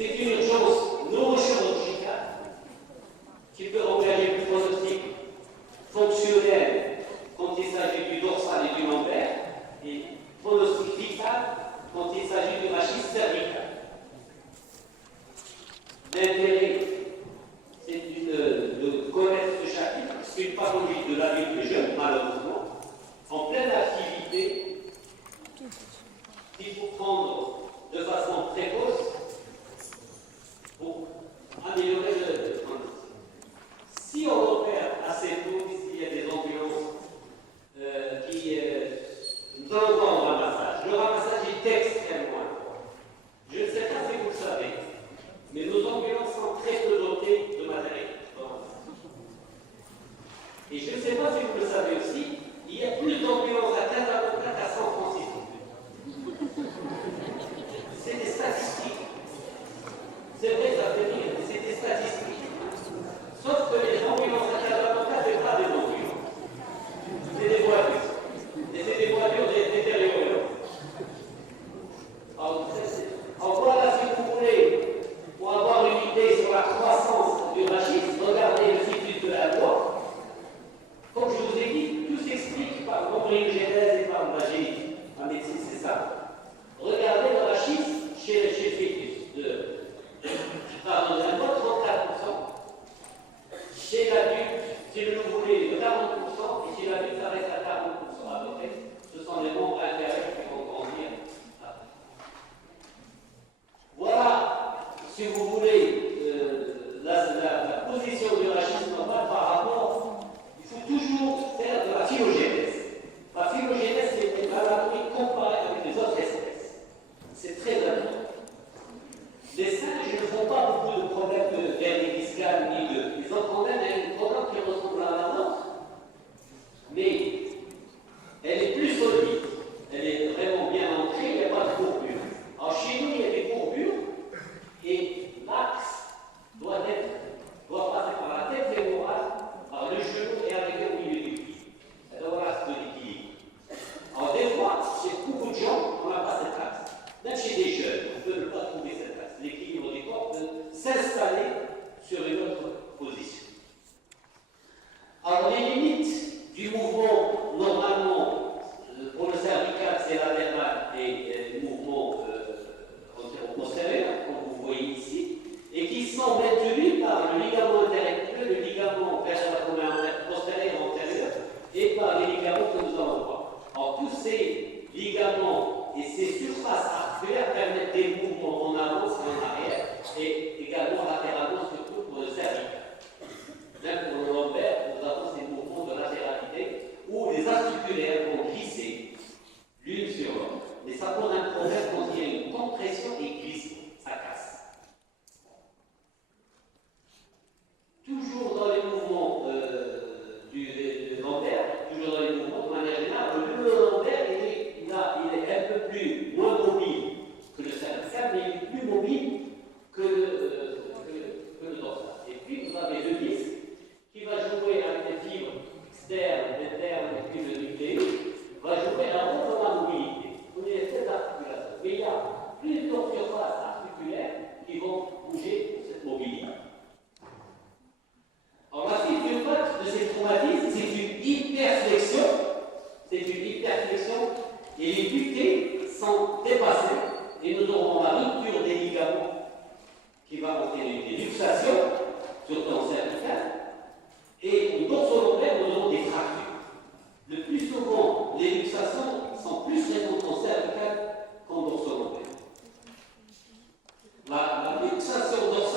C'est une urgence neurochirurgicale qui peut engager le pronostic fonctionnel quand il s'agit du dorsal et du lombaire, et pronostic vital quand il s'agit du rachis cervical. L'intérêt, c'est de connaître ce chapitre. C'est une pathologie de l'adulte jeune, malheureusement, en pleine activité, qu'il faut prendre de façon précoce pour améliorer le pronostic. Si on opère assez tôt, s'il y a des ambulances nous allons voir au ramassage. Le ramassage est extrêmement important. Je ne sais pas si vous le savez, mais nos ambulances sont très peu dotées de matériel. Et je ne sais pas si vous le savez aussi, il y a plus d'ambulances à Casablanca qu'à San Francisco. C'est des statistiques. C'est vrai, ça fait rire, mais c'est des statistiques. Sauf que les ambulances à Casablanca, ce n'est pas des ambulances. C'est des voitures. Et c'est des voitures détériorées. Alors voilà, si vous voulez, pour avoir une idée sur la croissance du rachis, regardez le cycle de la loi. Comme je vous ai dit, tout s'explique par l'embryogenèse et par la génétique. En médecine, c'est ça. Regardez le rachis chez le fœtus. Pardon, de la loi, 34%. Chez l'adulte, si vous voulez, de 40%, et chez l'adulte, ça reste à 40% à peu près. Ce sont les nombres intérieurs qui vont grandir. Voilà, si vous voulez, la position du rachis normal par rapport. Il faut toujours faire de la phylogénèse. La phylogénèse, c'est une anatomie comparée avec les autres espèces. C'est très important. Les singes ne font pas beaucoup de problèmes de hernie discale ni de. Ils ont quand même une colonne qui ressemble à la nôtre, mais elle est plus solide. Elle est vraiment bien ancrée, il n'y a pas de courbure. Alors chez nous, il y a des courbures, et l'axe doit passer par la tête fémorale, par le genou et arriver au milieu du pied. Ça doit avoir l'axe de l'équilibre. Alors des fois, chez beaucoup de gens, on n'a pas cet axe. Même chez des jeunes, on ne peut pas trouver cet axe. L'équilibre du corps peut s'installer sur une autre position. Alors les limites du mouvement, normalement, pour le cervical, c'est latéral et le mouvement antérieur, comme vous voyez ici, et qui sont maintenus par le ligament interectuel, le ligament postérieur antérieur, et par les ligaments que nous allons voir. Alors tous ces ligaments et ces surfaces articulaires permettent des mouvements en avant et en arrière, et également latéralement, surtout pour le cervical. Même pour le lombaire, nous avons ces mouvements de latéralité où les articulaires vont glisser l'une sur l'autre. Mais ça pose un problème quand il y a une compression et glissement. Ça casse. Toujours dans les mouvements du lombaire, toujours dans les mouvements de manière générale, le lombaire il est un peu moins mobile que le cervical, mais il est plus mobile que le dorsal. Et puis vous avez le disque qui va jouer avec des fibres externes, internes et puis le nucléus, va jouer un rôle dans la mobilité. Vous avez cette articulation. Mais il y a plusieurs surfaces articulaires qui vont bouger pour cette mobilité. Alors la physiopathie de ces traumatismes, c'est une hyperflexion. C'est une hyperflexion et les butées sont dépassées et nous aurons la rupture des ligaments qui va entraîner des luxations, surtout en cervical, et au dorsolombaire, nous aurons des fractures. Le plus souvent, les luxations sont plus fréquentes en cervical qu'en dorsolombaire. La luxation dorsale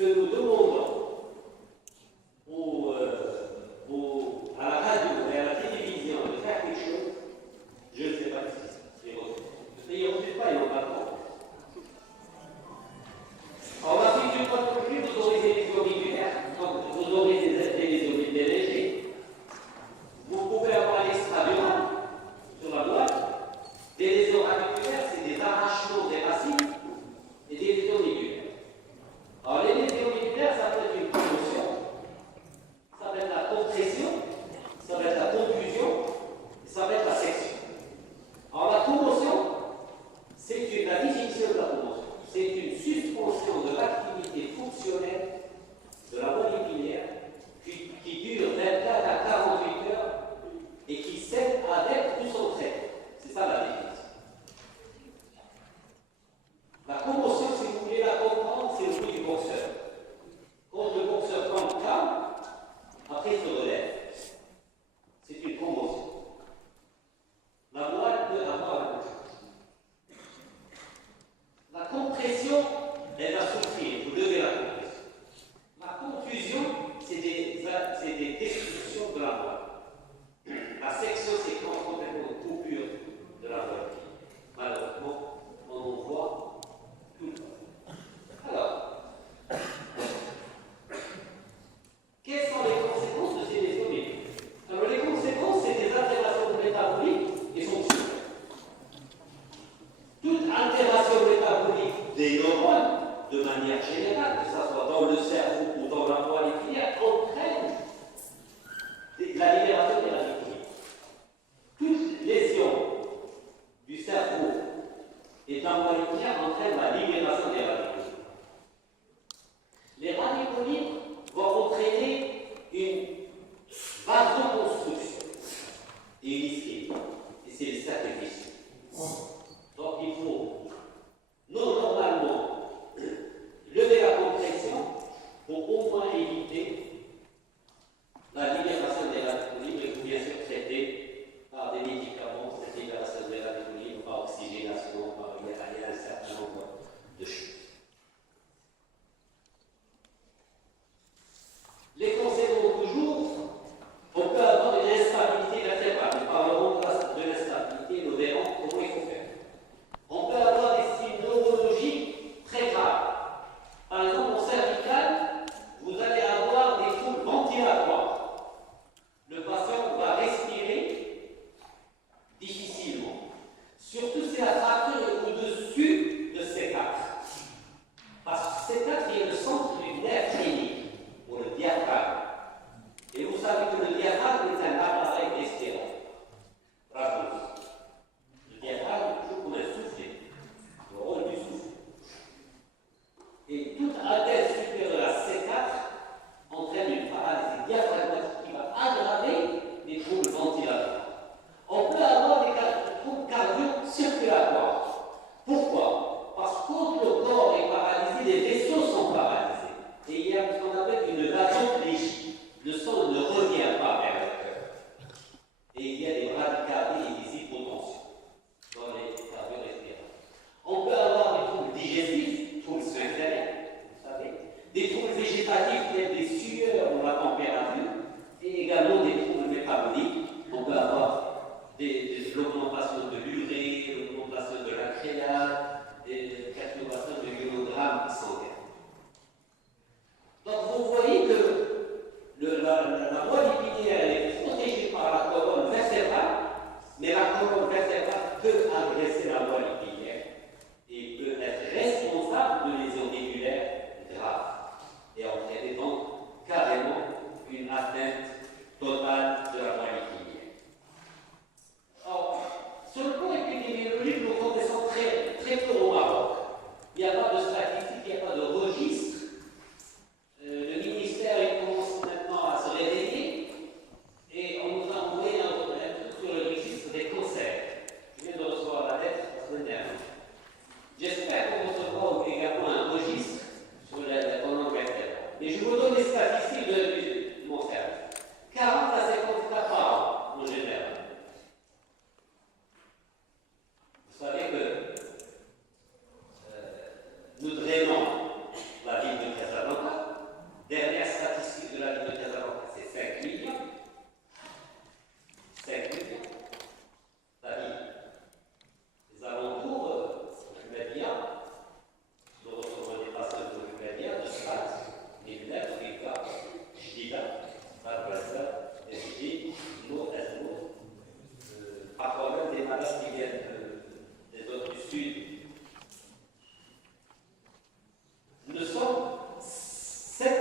que nous demandons à la radio et à la télévision de faire quelque chose, je ne sais pas si c'est refusé. Ils ne refusent pas, ils n'ont pas le temps. Alors, on a fait du point de vue, vous aurez des lésions militaires, vous aurez des lésions légers. Vous pouvez avoir l'extra-dural sur la boîte. Des lésions radiculaires, c'est des arrachements des racines et des lésions médulaires. Alors, les lésions médulaires,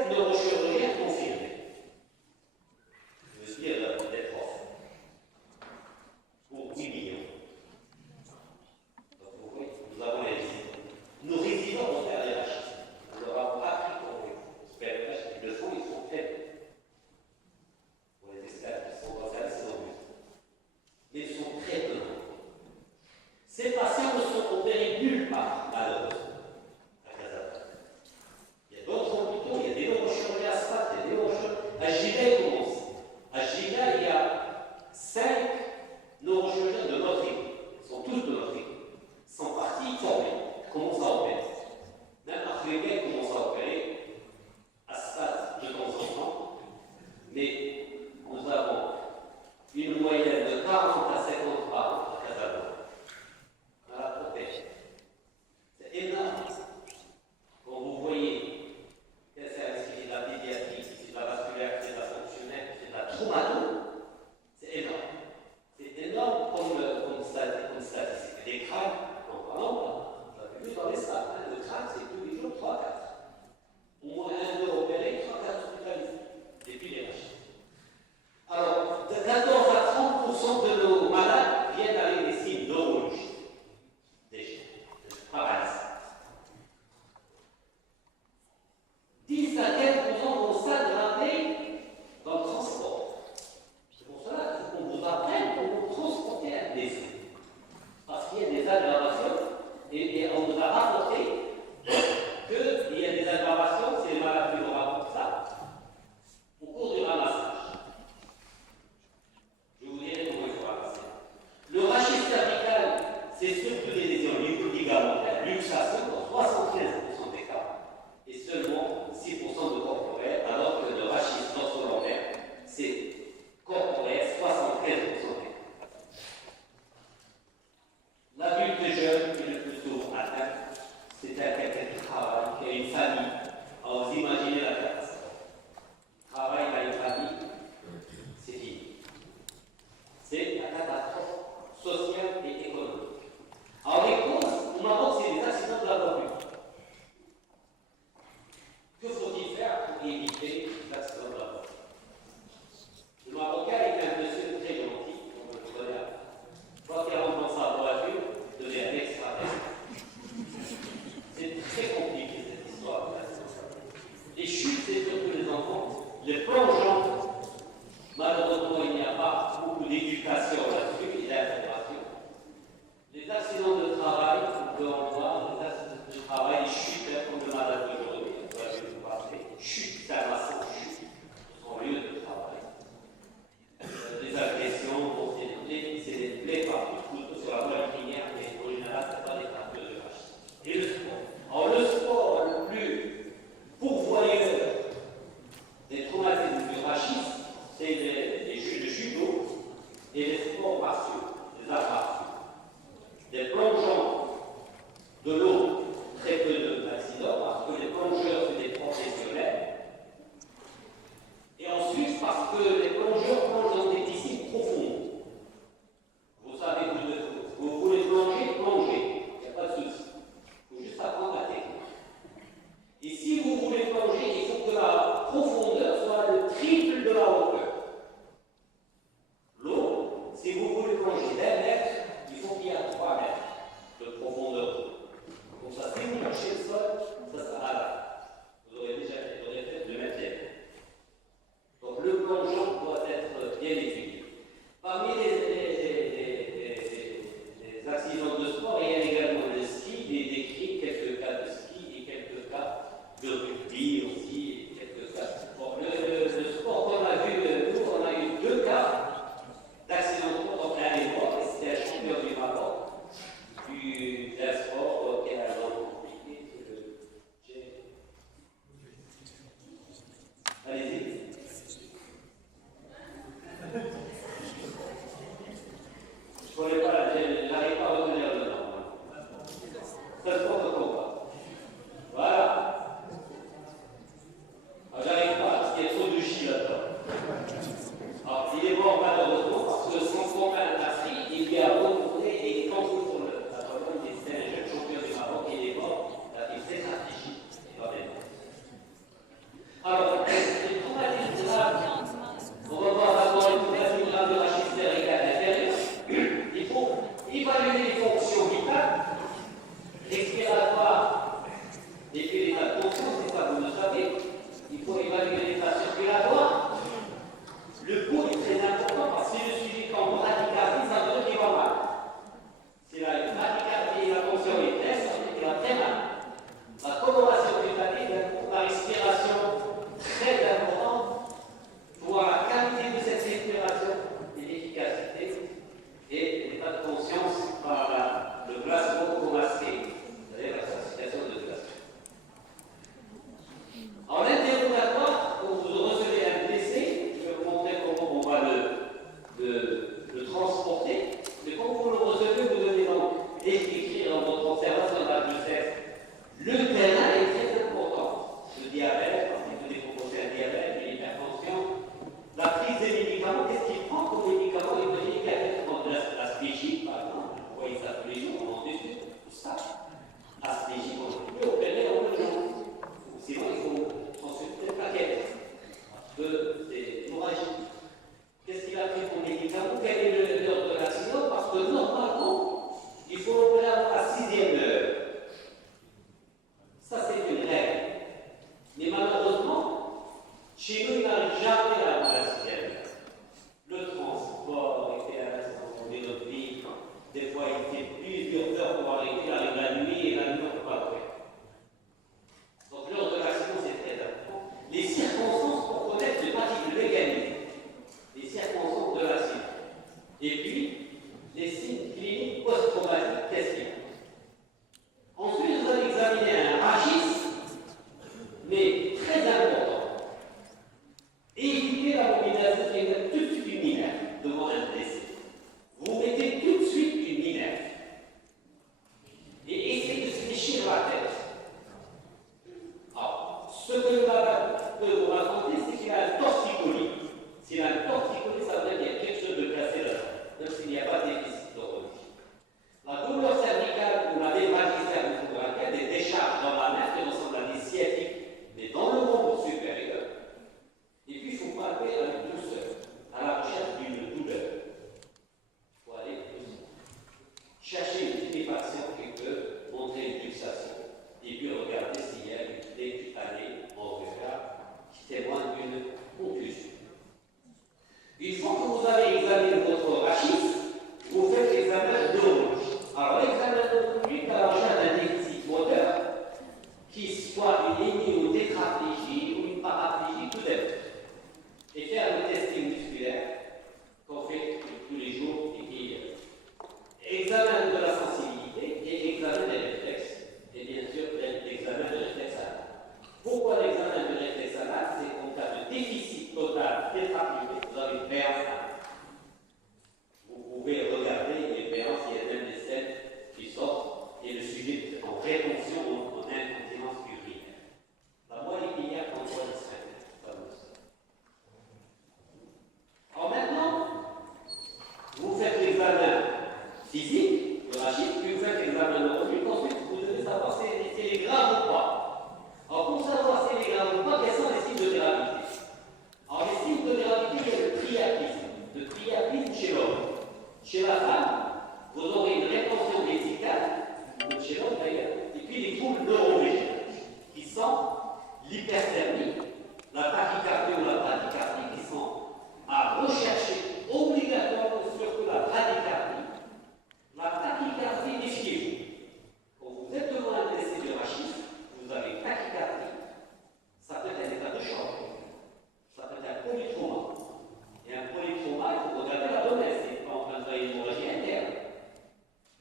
neurochirurgiens confirmés. Je veux dire, des profs. Pour 8 millions. Donc, vous voyez, nous avons les résidents. Nos résidents vont faire des rachis. On leur a appris comment faire des rachis. Ils le font, ils sont faibles. Pour les esclaves qui sont dans la saison. Mais ils sont très peu nombreux. Ces patients ne sont opérés nulle part, malheureusement, à Casablanca. Il y a d'autres hôpitaux, il y a des neurochirurgiens à Sfax, il y a des neurochirurgiens. À Giga, ils commencent. À Giga, il y a 5 neurochirurgiens de notre équipe. Ils sont tous de notre équipe. Ils sont partis formés, ils commencent à opérer. Même Africains commencent à opérer, à Sfax de temps en temps. Mais nous avons une moyenne de 40 à 50 par an à Casablanca. À la protection. C'est énorme. Quand vous voyez quel service qui est de la pédiatrie, qui est de la vasculaire, qui est de la fonctionnelle, qui est de la traumato, c'est énorme. C'est énorme comme statistique. Les crânes, non, vous avez vu dans les salles, hein, le crâne, c'est tous les jours 3-4. Au moins 1, 2 opérés, 3-4 hospitalisés. Et puis les machines. Alors, de 14 à 30% de nos malades viennent avec des signes neurologiques. Déjà, paralysie. 10 à 15% vont s'aggraver dans le transport. C'est pour cela qu'il faut qu'on vous apprenne comment transporter un décès. Parce qu'il y a des aggravations, et on nous a rapporté qu'il y a des aggravations, c'est les malades qui nous rapportent ça, au cours du ramassage. Je vous dirai comment il faut ramasser. Le rachis cervical, c'est surtout des lésions ligamentaires, luxation dans 73% des cas, et seulement 6% de corporel, alors que le rachis dorsolaire, c'est corporel 73% des cas. L'adulte jeune qui est le plus souvent atteint, c'est quelqu'un qui travaille, qui a une famille. Alors vous imaginez la catastrophe. Travail à une famille, c'est fini. C'est la catastrophe sociale et économique. Alors les causes, au Maroc, c'est les accidents de la voie publique. Que faut-il faire pour éviter les accidents de la voie publique? Le Marocain est un monsieur très gentil, on le connaît. Quand il rentre dans sa voiture, il devient un extraterrestre. C'est très compliqué cette histoire. Les chutes, c'est surtout les enfants. Les plongeants, malheureusement, il n'y a pas beaucoup d'éducation là-dessus et d'information. Les accidents de travail, on peut en voir, les accidents de travail, les chutes, comme le malade d'aujourd'hui, chute, c'est un maçon, chute, son lieu de travail. Les agressions, c'est des plaies partout, sur la voie linéaire, mais en général, ce n'est pas des fractures de rachis. Et le sport. Alors, le sport le plus pourvoyeur des traumatismes du rachis, c'est les jeux de judo et les sports Chez nous, il n'arrive jamais à avoir la sixième. Le transport était à l'instant de notre vie. Des fois, il fait plusieurs heures pour arrêter, il arrive la nuit, et la nuit, on ne peut pas le faire. Donc, l'heure de l'accident, c'est très important. Les circonstances pour connaître le pratique de l'égalité. Les circonstances de l'accident. Et puis, les signes cliniques post-traumatiques, qu'est-ce qu'il y a? Ensuite, vous allez examiner un rachis, mais très important. Évitez la mobilisation tout de suite une mineure devant un blessé. Vous mettez tout de suite une mineure. Et essayez de se déchirer la tête. Alors, ce que le madame peut vous raconter, c'est qu'il a un torticolis. S'il a un torticolis, ça veut dire qu'il y a quelque chose de cassé là, même s'il n'y a pas de déficit neurologique. La douleur cervicale ou la névralgie cervico-thoracique, des décharges dans la main qui ressemblent à des sciatiques, mais dans le membre supérieur. Et puis, il faut palper avec douceur, à la recherche d'une douleur. Il faut aller doucement. Chercher une stupéfaction qui peut montrer une luxation. Et puis, regarder s'il y a une plaie cutanée en regard qui témoigne d'une contusion. Une fois que vous avez examiné votre rachis, vous faites l'examen neurologique. Alors, l'examen neurologique à la recherche d'un déficit moteur qui soit une hémie ou tétraplégie ou une paraplégie tout d'être. Et faire le testing musculaire qu'on fait tous les jours et qui examen de la sensibilité et examen des réflexes. Et bien sûr, l'examen de réflexe anal. Pourquoi l'examen de réflexe anal? C'est qu'en cas de déficit total tétraplégique, vous avez une béance anale. Vous pouvez regarder les béances, il y a même des scènes qui sortent et le sujet est en rétention ou en incontinence urinaire. La moelle épinière contre les sphincters, ça vous le savez. Alors maintenant, vous faites l'examen physique, de rachis, puis vous faites l'examen neurologique, ensuite vous devez savoir si c'est les graves ou pas. Alors pour savoir si c'est les graves ou pas, quels sont les signes de gravité? Alors les signes de gravité, il y a le priapisme. Le priapisme chez l'homme. Chez la femme, vous aurez une rétention vésicale, ou chez l'homme d'ailleurs, et puis des troubles neurovégétatifs, qui sont l'hyperthermie, la tachycardie ou la bradycardie, qui sont à rechercher obligatoirement surtout la bradycardie. La tachycardie, méfiez-vous. Quand vous êtes devant un blessé de rachis, vous avez une tachycardie. Ça peut être un état de choc. Ça peut être un polytrauma. Et un polytrauma, il faut regarder la donnée. C'est pas en train de faire une hémorragie interne.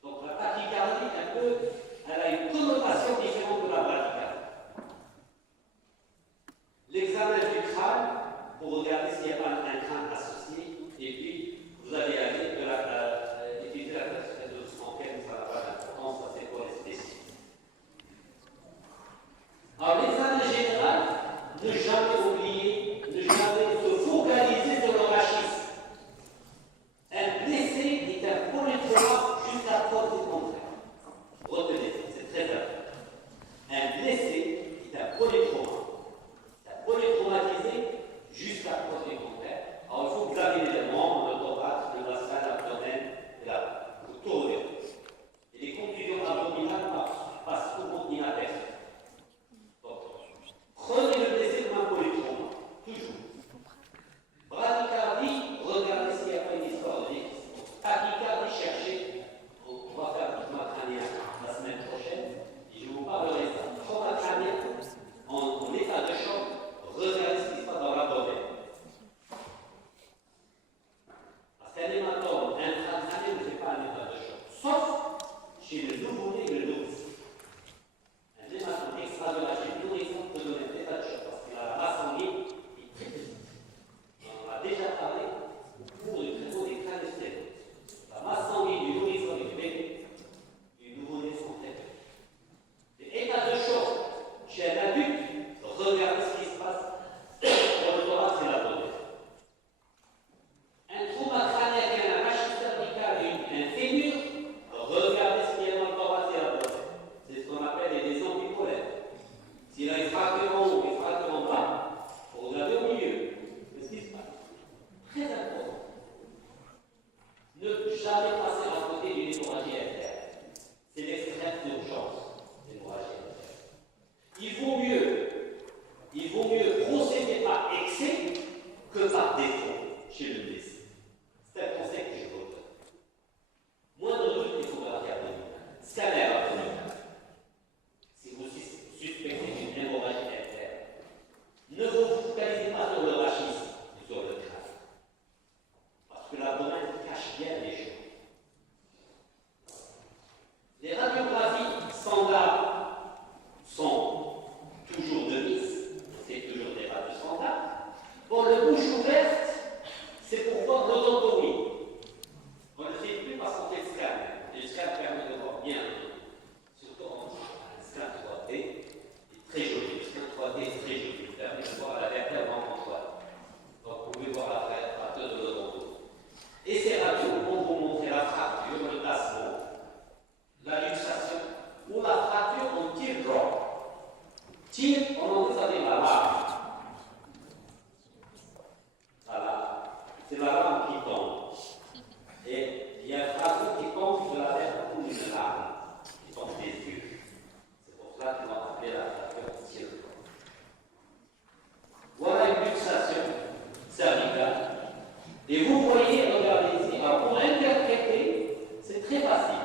Donc la tachycardie, elle a une connotation différente de la bradycardie. L'examen du crâne, pour regarder s'il n'y a pas un crâne associé, et puis vous allez aller de utiliser la classification de Frankel, ça n'a pas d'importance, ça c'est pour les spécifiques. Alors l'examen général, ne jamais oublier, ne jamais se focaliser sur le rachis. Un blessé est un polytrauma jusqu'à preuve du contraire. Retenez ça, c'est très important. Un blessé est un polytrauma. Polytraumatisé jusqu'à preuve du contraire. Alors il faut examiner les membres, le thorax, le bassin, l'abdomen, et là, vous tournez. Et les contusions abdominales passent souvent inaperçues. Donc, prenez le blessé comme un polytrauma, toujours. que par défaut chez le blessé. C'est un conseil que je vous donne. Moindre doute, échographie abdominale, scanner abdominal. Si vous suspectez d'une hémorragie interne, ne vous focalisez pas sur le rachis ou sur le crâne. Parce que l'abdomen cache bien les choses. Les radiographies standards sont toujours de mise, c'est toujours des radios standards. Bon, le bouche ouverte, c'est pour voir l'autotomie. On ne le fait plus parce qu'on fait le scan. Et le scan permet de voir bien, surtout en scan 3D, est très joli. Le scan 3D est très joli, il permet de voir la vertèbre en toile. Donc vous pouvez voir la fracture de l'autotomie. Et ces radios vont vous montrer la fracture, le tassement, la luxation ou la fracture en teardrop. Tear, en anglais, ça veut dire la larme. Voilà. C'est la larme qui tombe. Et il y a une fracture qui tombe de la vertèbre comme une larme, qui tombe des yeux. C'est pour cela qu'on va appeler la fracture teardrop. Voilà une luxation cervicale. Et vous voyez, regardez ici, pour interpréter, c'est très facile.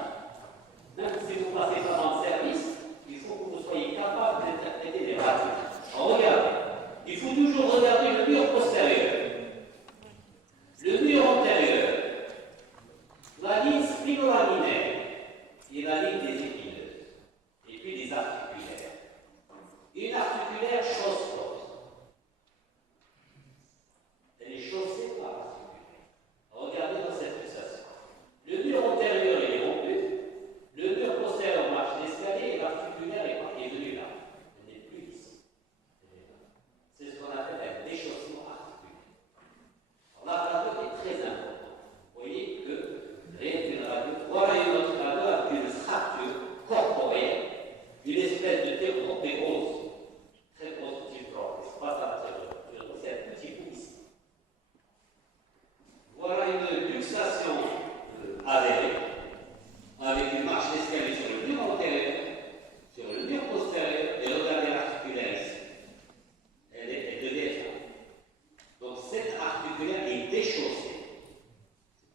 Même si vous ne passez pas dans le service, il faut que vous soyez capable d'interpréter les radios. Alors regardez, il faut toujours regarder le mur postérieur, le mur antérieur, la ligne spinolaminaire et la ligne des épineuses, et puis les articulaires. Une articulaire chausse-porte. Elle est chaussée par l'articulaire. Regardez dans cette fixation. Le mur antérieur il est rompu. Le mur postérieur marche l'escalier et l'articulaire est venu là. Elle n'est plus ici. C'est ce qu'on appelle un déchaussement articulaire. Alors, la radio est très importante. Vous voyez que rien qu'une radio, voilà une autre radio avec une fracture corporelle, une espèce de thérotégrose, très positive propre. C'est pas ça, c'est un petit bout ici. Voilà une luxation avérée, avec une marche d'escalier sur le mur antérieur, sur le mur postérieur, et regardez l'articulaire ici. Elle devait être là. Donc cette articulaire est déchaussée.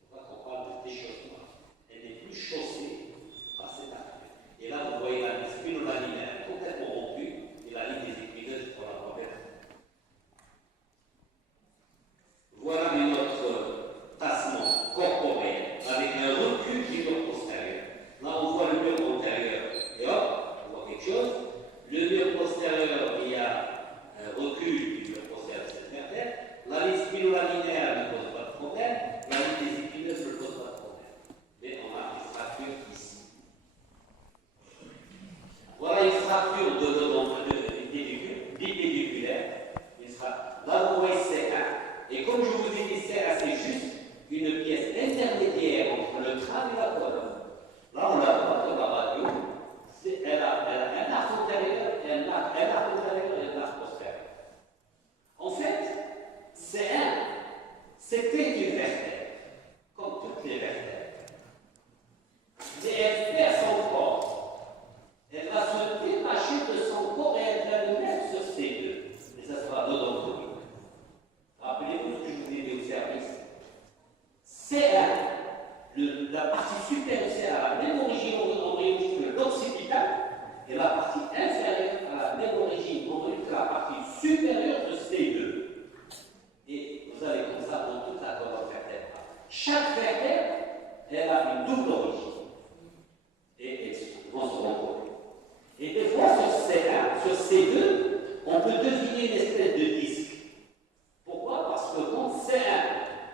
C'est pour ça qu'on parle de déchaussement. Elle n'est plus chaussée par cette articulaire. Et là, vous voyez la ligne spinolaminaire complètement rompue, et la ligne des épineuses pour la remettre. Voilà une autre tassement corporel avec un recul du mur postérieur. Là, on voit le mur antérieur et hop, on voit quelque chose. Le mur postérieur, il y a un recul du mur postérieur de cette vertèbre. La ligne spinolaminaire ne pose pas de problème. La ligne des épineuses ne pose pas de problème. Mais on a une fracture ici. Voilà une fracture bipédiculaire. Là, vous voyez C1. Et comme je vous ai dit, C1, c'est juste une pièce intermédiaire entre le crâne et la colonne. Là, on la voit sur la radio. Elle a un arc antérieur et un arc antérieur et un arc postérieur. En fait, C1, c'était une vertèbre, comme toutes les vertèbres. Mais elle perd son corps. Elle va se détacher de son corps et elle va le mettre sur C2. Et ça sera l'odontomie. Rappelez-vous ce que je vous ai dit au service. C1, la partie supérieure a la même origine embryonique que l'occipital, et la partie inférieure a la même origine embryonique que la partie supérieure de C2. Et vous avez comme ça dans toute la colonne vertébrale. Chaque vertèbre, elle a une double origine. Et elles vont se rencontrer. Et des fois, sur C1, sur C2, on peut deviner une espèce de disque. Pourquoi? Parce que quand C1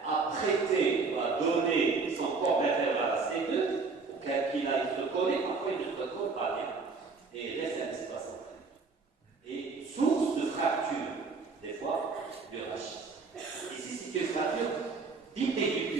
a prêté, a donné son corps vertébral à C2, pour qu'il aille se coller, parfois il ne se colle pas bien, et il reste un espace central. Et source de fracture, des fois, du rachis. Ici, c'est une fracture bipédiculaire.